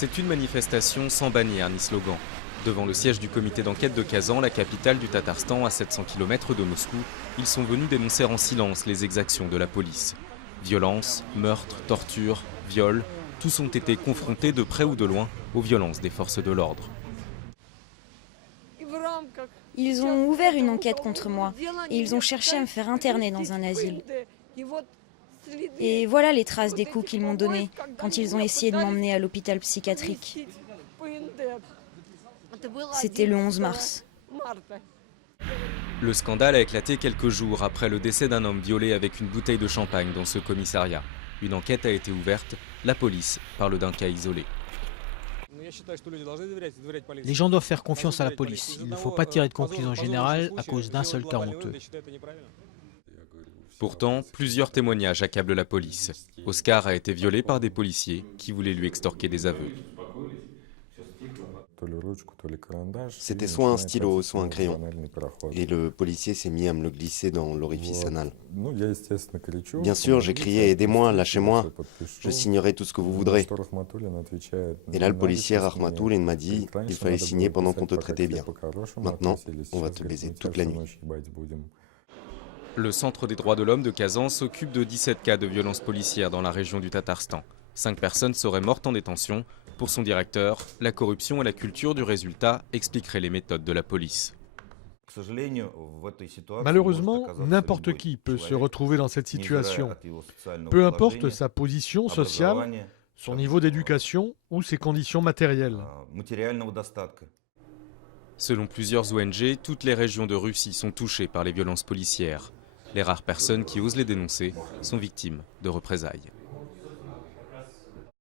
C'est une manifestation sans bannière ni slogan. Devant le siège du comité d'enquête de Kazan, la capitale du Tatarstan, à 700 km de Moscou, ils sont venus dénoncer en silence les exactions de la police. Violence, meurtres, tortures, viols, tous ont été confrontés de près ou de loin aux violences des forces de l'ordre. Ils ont ouvert une enquête contre moi et ils ont cherché à me faire interner dans un asile. Et voilà les traces des coups qu'ils m'ont donnés quand ils ont essayé de m'emmener à l'hôpital psychiatrique. C'était le 11 mars. Le scandale a éclaté quelques jours après le décès d'un homme violé avec une bouteille de champagne dans ce commissariat. Une enquête a été ouverte, la police parle d'un cas isolé. Les gens doivent faire confiance à la police. Il ne faut pas tirer de conclusions générales à cause d'un seul cas honteux. Pourtant, plusieurs témoignages accablent la police. Oscar a été violé par des policiers qui voulaient lui extorquer des aveux. C'était soit un stylo, soit un crayon. Et le policier s'est mis à me le glisser dans l'orifice anal. Bien sûr, j'ai crié « Aidez-moi, lâchez-moi, je signerai tout ce que vous voudrez ». Et là, le policier Rahmatoulin m'a dit « Il fallait signer pendant qu'on te traitait bien. Maintenant, on va te baiser toute la nuit ». Le Centre des droits de l'homme de Kazan s'occupe de 17 cas de violences policières dans la région du Tatarstan. 5 personnes seraient mortes en détention. Pour son directeur, la corruption et la culture du résultat expliqueraient les méthodes de la police. Malheureusement, n'importe qui peut se retrouver dans cette situation, peu importe sa position sociale, son niveau d'éducation ou ses conditions matérielles. Selon plusieurs ONG, toutes les régions de Russie sont touchées par les violences policières. Les rares personnes qui osent les dénoncer sont victimes de représailles.